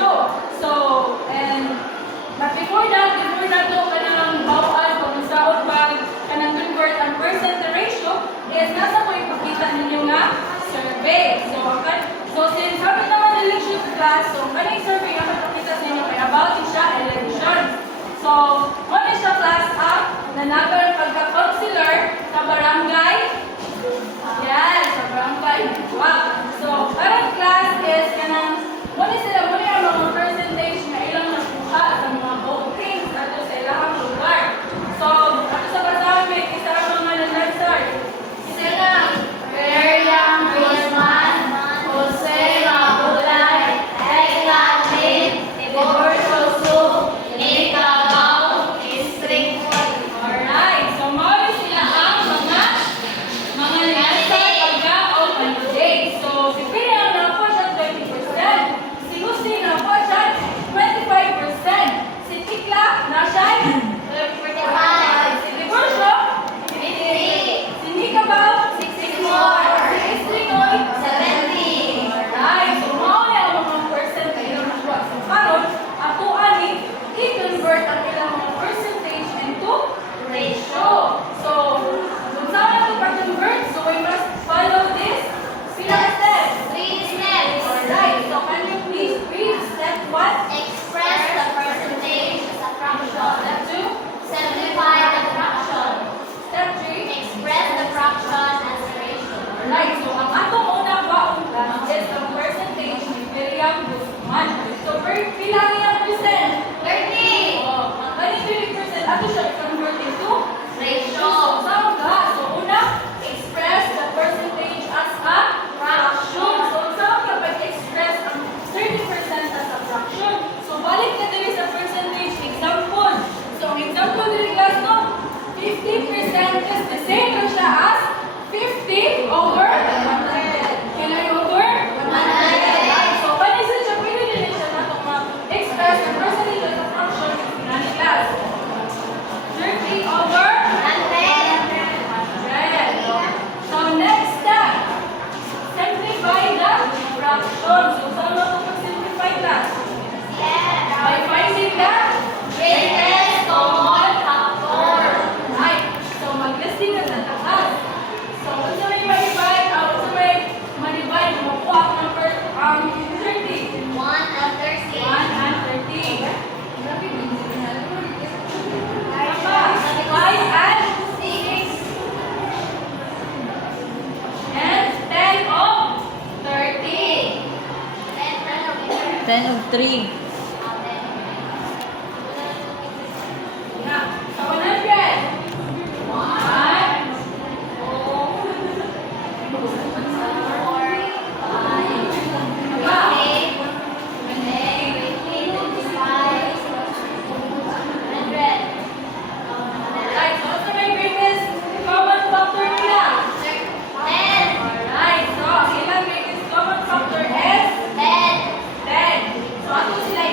ratio. So, but before that, do kanang bawaan kung saan pag kanang convert ang percent to ratio is nasa ko ipakita ninyo nga survey. So since sabi naman election class, so kaning survey nga ipakita sa inyo kay about siya election. So, what is the class up na nagal pagka-counselor sa barangay? Yes, sa barangay. Wow. So, current class is kanang muna ang mga percentage na ilang nakuha sa mga voting ato sa ilang lugar. So, ato sa basahan may isa ang mga nag-start. Isa na, Miriam Guzman, Jose Mabulay, Eka Lin, Tibor Sosu, Nika Gao, District 1. Alright, so mawala sila ang mga nag-start pagka-out on the day. So, si Pia na po siya 20%. Si Lucy na po siya 25%. Si Tikla na siya 45%. Si Liborsyo 53%. Si Nika Bao 64%. Si Istrinoy 70%. Alright, so mawala ang mga percent na ilang nakuha. So, karon ato ani i-convert ang ilang mga percentage into ratio. So, kung saan natin pag-convert, so we must follow this steps. 3 steps. Alright, so can you please read step 1? Express the percentage as a fraction. Step 2? Simplify the fraction. Step 3? Express the fraction as a ratio. Alright, so ang atong unang baon lang is ang percentage ni Miriam Guzman. So, pila niyang percent? 30. Oh, ang 30%, ato siya i-convert into Ratio. So, saan ka? So, una, express the percentage as a fraction. So, saan ka pag-express ang 30% as a fraction? So, balik na dito sa percentage example. So, ang example dito guys, no? 50% is the same na siya as 50 over 100. Kailan over? 100. So, panisa siya, pwede din siya na itong ma-express the percentage as a fraction ng class. 30 over 100. So, next step. Simplify the fraction. So, saan mo ito pag-simplify that? By finding the Greatest common factor. right. So, mag-listing ka sa taas. So, kung sa may ma-divide, kung sa may ma-divide, makuha ang number 30. 1 after 6. 1 and 30. Tama. 5 and 6. And 10 of 30. 10 of 3. Yeah. So 100. 1. Right. So what's the may greatest common factor nila? Alright. So ang ilang greatest common factor is 10. So ato sila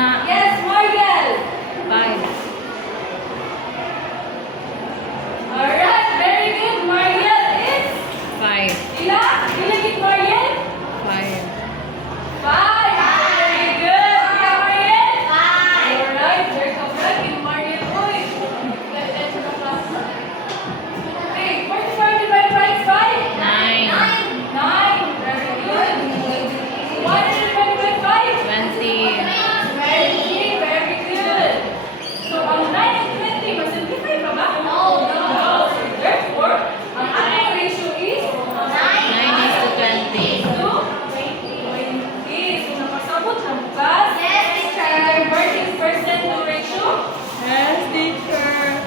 Na. Yes, Mariel. 5. Alright, very good. Mariel is 5. Ila? Ila gid Mariel? 5. 5. Very good. Ila Mariel? Five. Alright, very good. Gid Mariel. Uy. Let's go class. Okay, 44 divided by 5? 9. 9. Very good. 100 divided by 5? 20. 20. Very good. So, ang 9 and 20, mas-simplify pa ba? No. No. So, therefore, ang ating ratio is 9 is to 20. to 20. So, napasabot na bukas. Yes, teacher. Converting percent to ratio. Yes, teacher.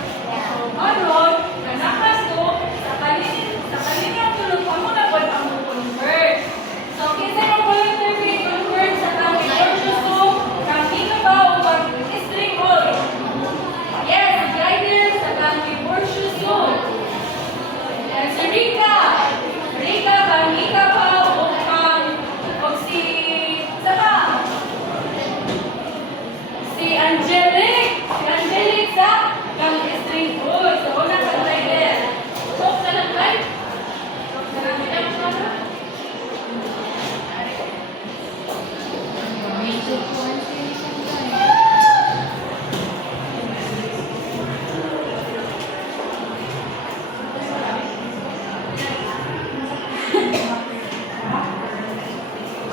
Aron, kanakas to, sa kalinya tulog pa mo na ba ang convert. So, kinsa yung voluntary convert sa kami ratio to, kami na ba o pag-string all? Yes, guidance sa kami ratio to. And si Rika. Rika, kami ka pa o si, saka? Si Angelic. Si Angelic sa kang string food. So, una ka driver. Talk ka lang, right? Talk ka lang. Bilang ka na.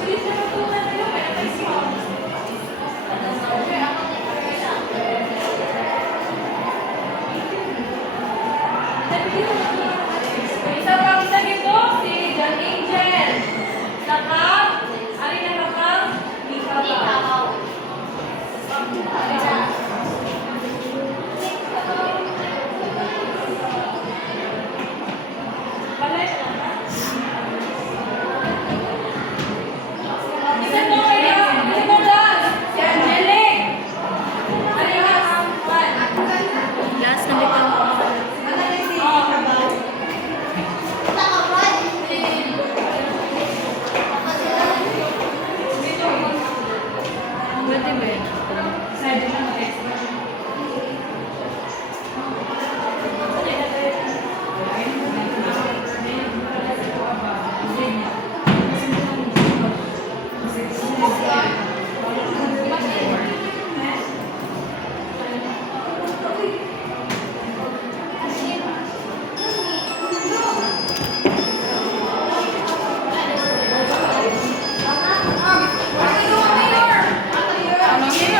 Please, natutunan tayo. Kaya tayo si Isa pang isa dito, si John Angel. Saka, alin na kakang? Mika ba? Ikaw. Balik. Isa to kaya, isa to last. Si Angelic. Alin na kakang? Last na bitaw. Pwede ba yun? Ano yun?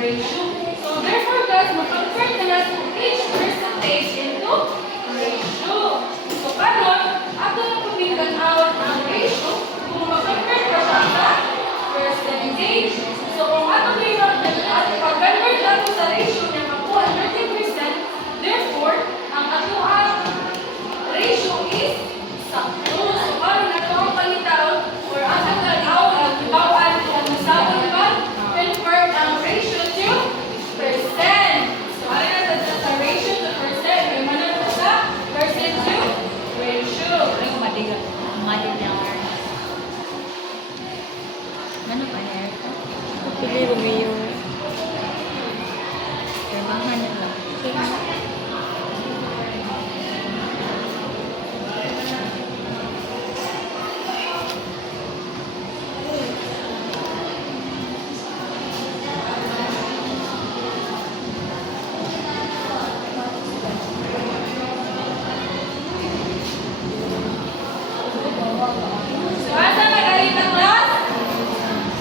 ratio. So therefore guys, mag-convert na natin each percentage into ratio. So karon, ato na puminggan out ang ratio kung mag-convert pa siya sa percentage. So kung ato pag-convert nato sa ratio niya makuha 30%, therefore, ang ato ang ratio is sakto. So karon nato ang palitaw or ang pagkaliw ang ibawaan kung sabon ba convert ang ratio to percent. So ano na sa ratio to percent? May manan po sa percent to ratio. Ay, madigat. Madigat. Ano pa hair ko? Pili Romeo. Trabahan na lang. So asa nagalit ang class?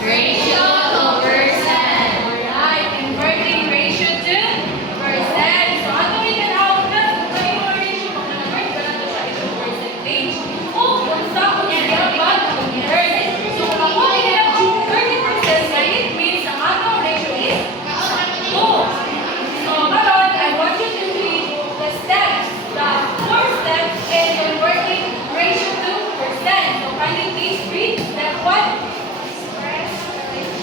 Ratio to percent. Alright, converting ratio to percent. So ato rin out na kung kayo ang ratio mag-convert ka na to sa itong percentage. Kung sa kung siya mag-convert. So kung ako nila 30%, then it means ang atong ratio is 2. So karon, I want you to read the steps. The fourth step is converting ratio to percent. So kindly please read step 1.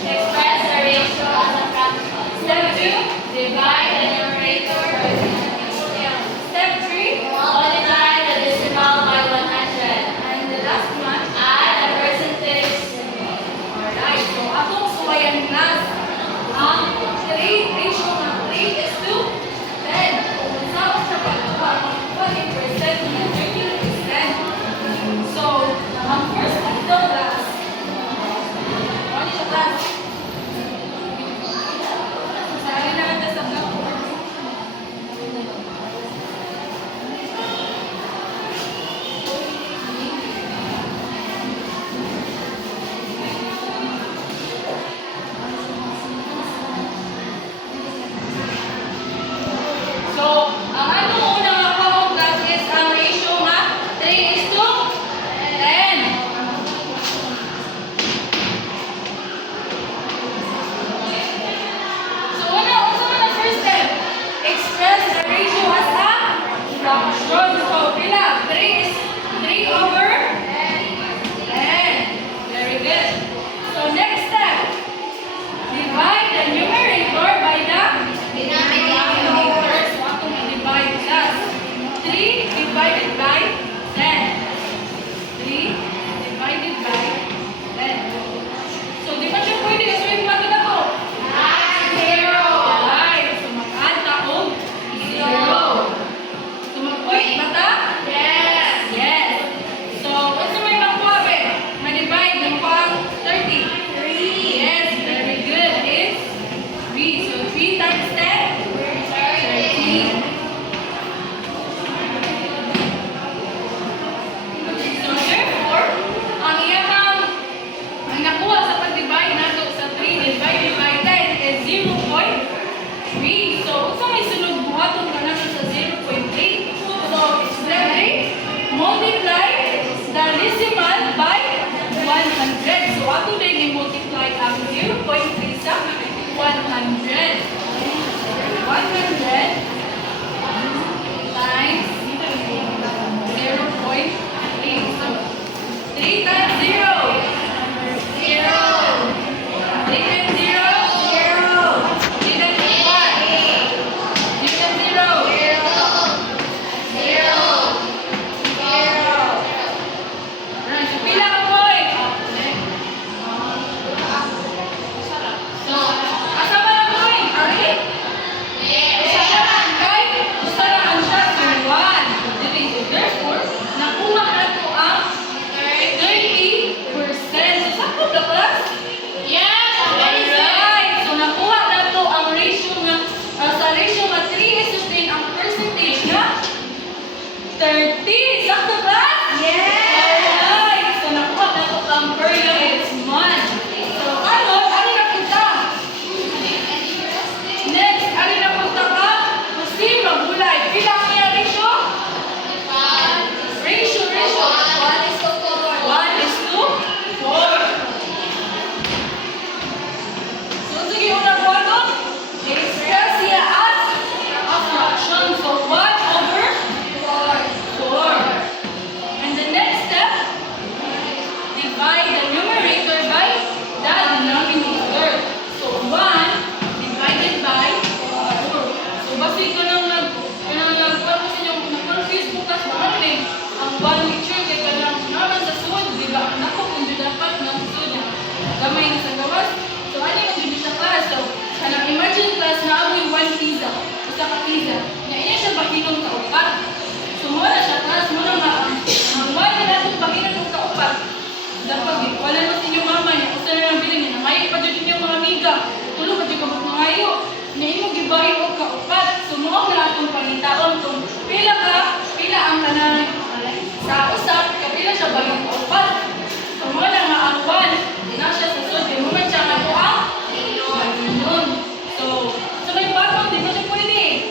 Express the ratio as a fraction. Step 2. Divide the numerator by the denominator. Step 3. Multiply the decimal by 100. And the last one. Add a percentage. Alright, so atong suwayan class. Ang 3 ratio ng 3 is to 10. Kung saan siya pagkuha, magkuha yung percent ng 30%. So, ang first ito class. Ano siya class? Saan na natin sa blackboard? sige unang kwarto? Express siya as a fraction. So 1/4. And the next step, divide the numerator by the denominator. So 1 divided by 4. So basta ito nang nagkaroon sa inyong confused bukas na ano eh. Ang 1 lecture kaya ka lang naman sa sud, di ba? Ang ako kung di dapat na sud. Gamay na sa gawas. So ano yung hindi sa class? So kanang imagine class na amoy 1 pizza. Isa ka pizza. Na ina siya bakinong kaupat. So muna siya class, muna ang 1 na natin bakinong ng kaupat. Dapat wala na sa inyong mama niya. Kung saan na bilhin niya. Nangayon pa dyan inyong mga amiga. Tulong pa dyan ka mangayo. Na imo gibahin o kaupat. So mo na atong pangitaon kung pila ang kanang sa usap, kapila siya bahin kaupat. So mo na nga ang 1. Na siya sa sud. Mo man siya nga po ang ayun. So may batong, di ba siya pwede?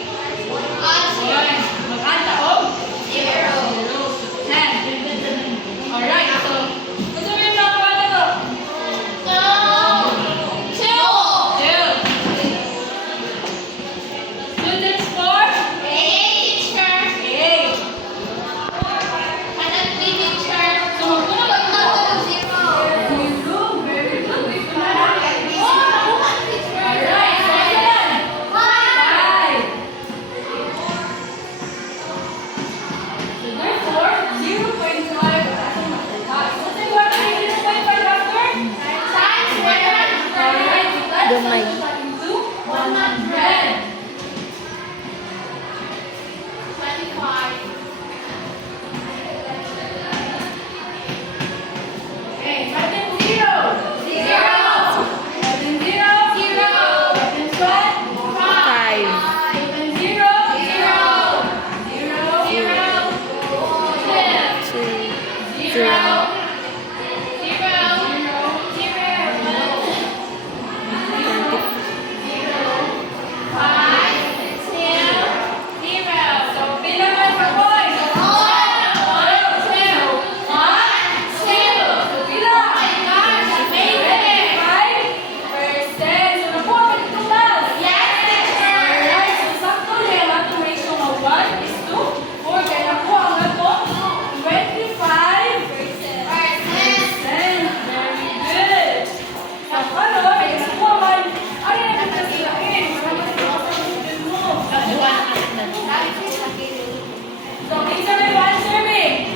Ayan. Mag-anta o? 10. Alright, so gusto mo yung mga bata ko? 2. Students for? 8. So magpunod ang mga 0. Very good. Gusto na natin. Alright, so yan. 5. So therefore, 0.5 atong matataas. So say what is 0.5 after? Alright, so that's Gamay. into 100. Okay, second 0. Second 0. Second what? 5. Second 0. 0. 0. So, pila man sa boy? 1, 2, 1, 0. So, pila? 5%. So, nakuha ba dito class? Alright, so sakto niya ang atong ratio nga 1:4. Kaya nakuha ang atong 25%. Very good. So, ano? Kaya nakuha man. Ano yung nagkasilain? Maraming mga pagkakas mo. So, isa may one survey.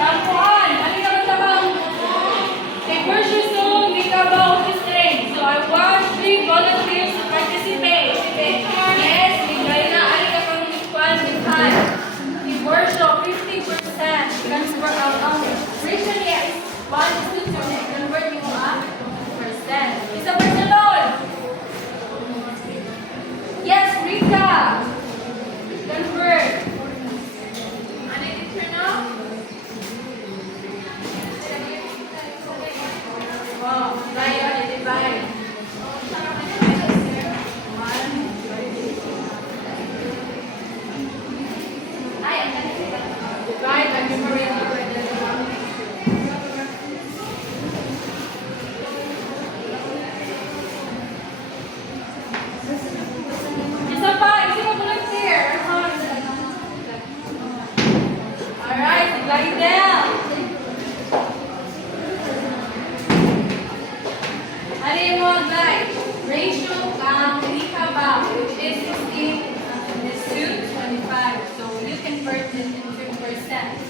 Tampuan. Ano ka magtabang? Take worship song, make about this thing. So, I want 3 volunteers to participate. Yes, bigay na. Ano ka pang nagkuhan with hand? The worship, 50%. Transfer out ang ratio niya is 1:2. Convert mo ang percent. Isa pa sa Lord. Yes, Rika. Convert. Ano yung picture na? Oh, divide, divide. Divide and numerator. Isa pa, isi mo volunteer. Alright, divide down. Ano yung mga guide? Ratio ang Rika ba, which is 16 is to 25. So you convert it into percent.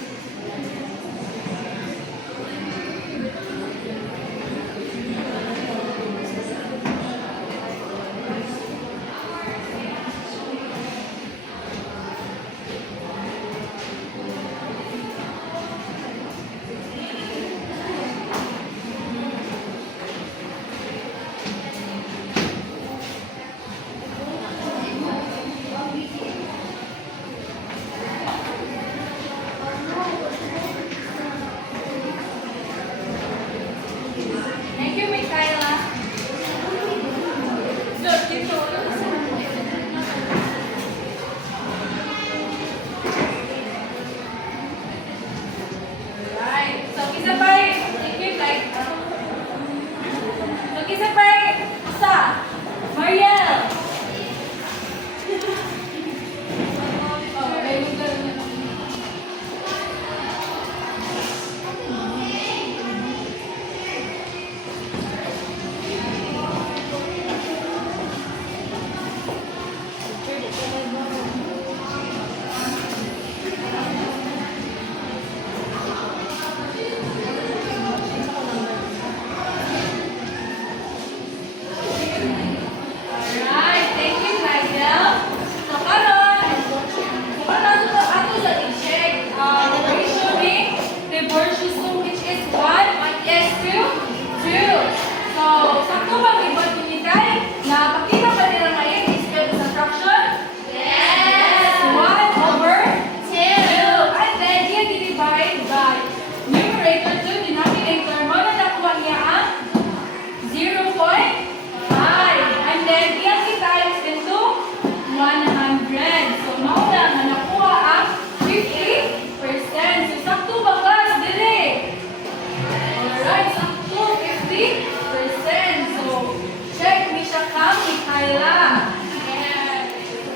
Kyla.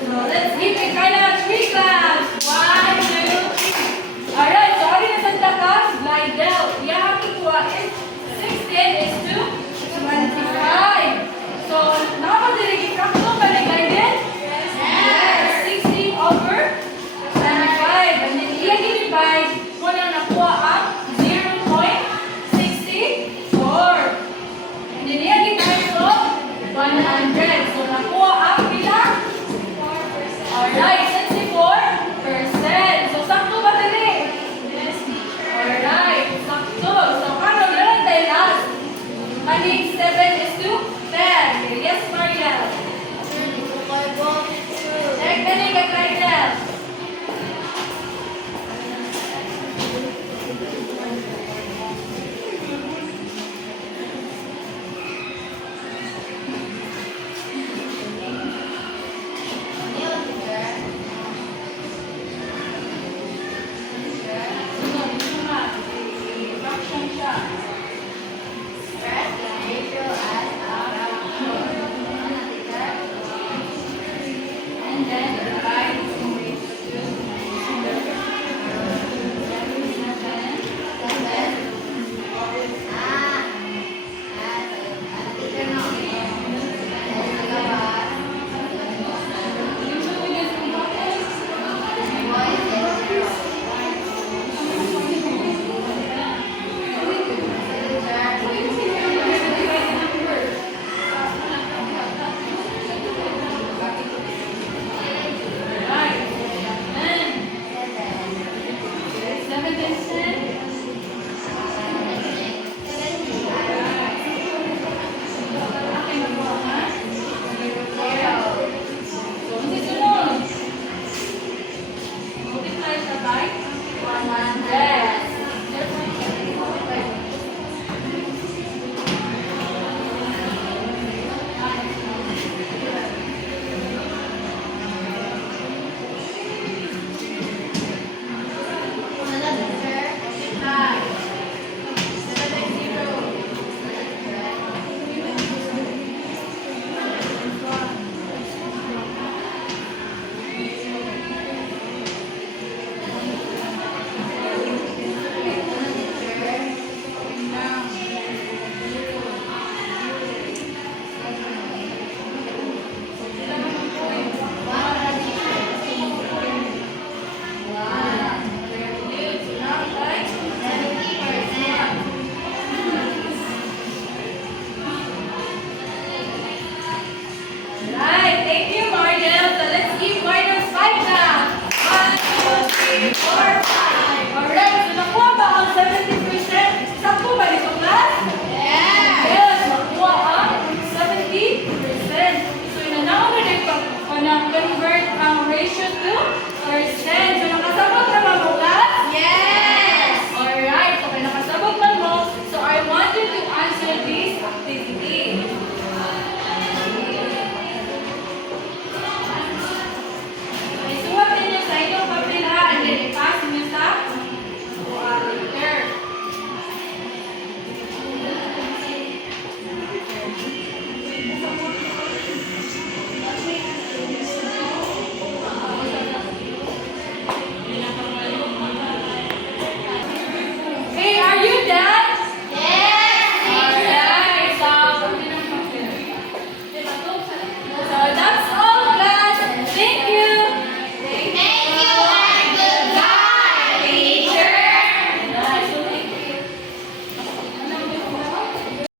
So let's give Kyla 3 claps. 1, 2, 3. Alright, so ari na sa takas, Lydell. Iyang ikuha is 16 is to 25. So, nakapagdirigit ka ito ba ni Lydell? Yes. 16 over 25. And then iyang i-divide, muna nakuha ang 0.64. And then iyang i-divide ito, 100. So, nakuha ang bilang? Alright, 64%. So, sakto ba dali? Alright, sakto. So, ano, meron tayo last. Kaning 7 is to 10. Yes, Mariel. Check na ni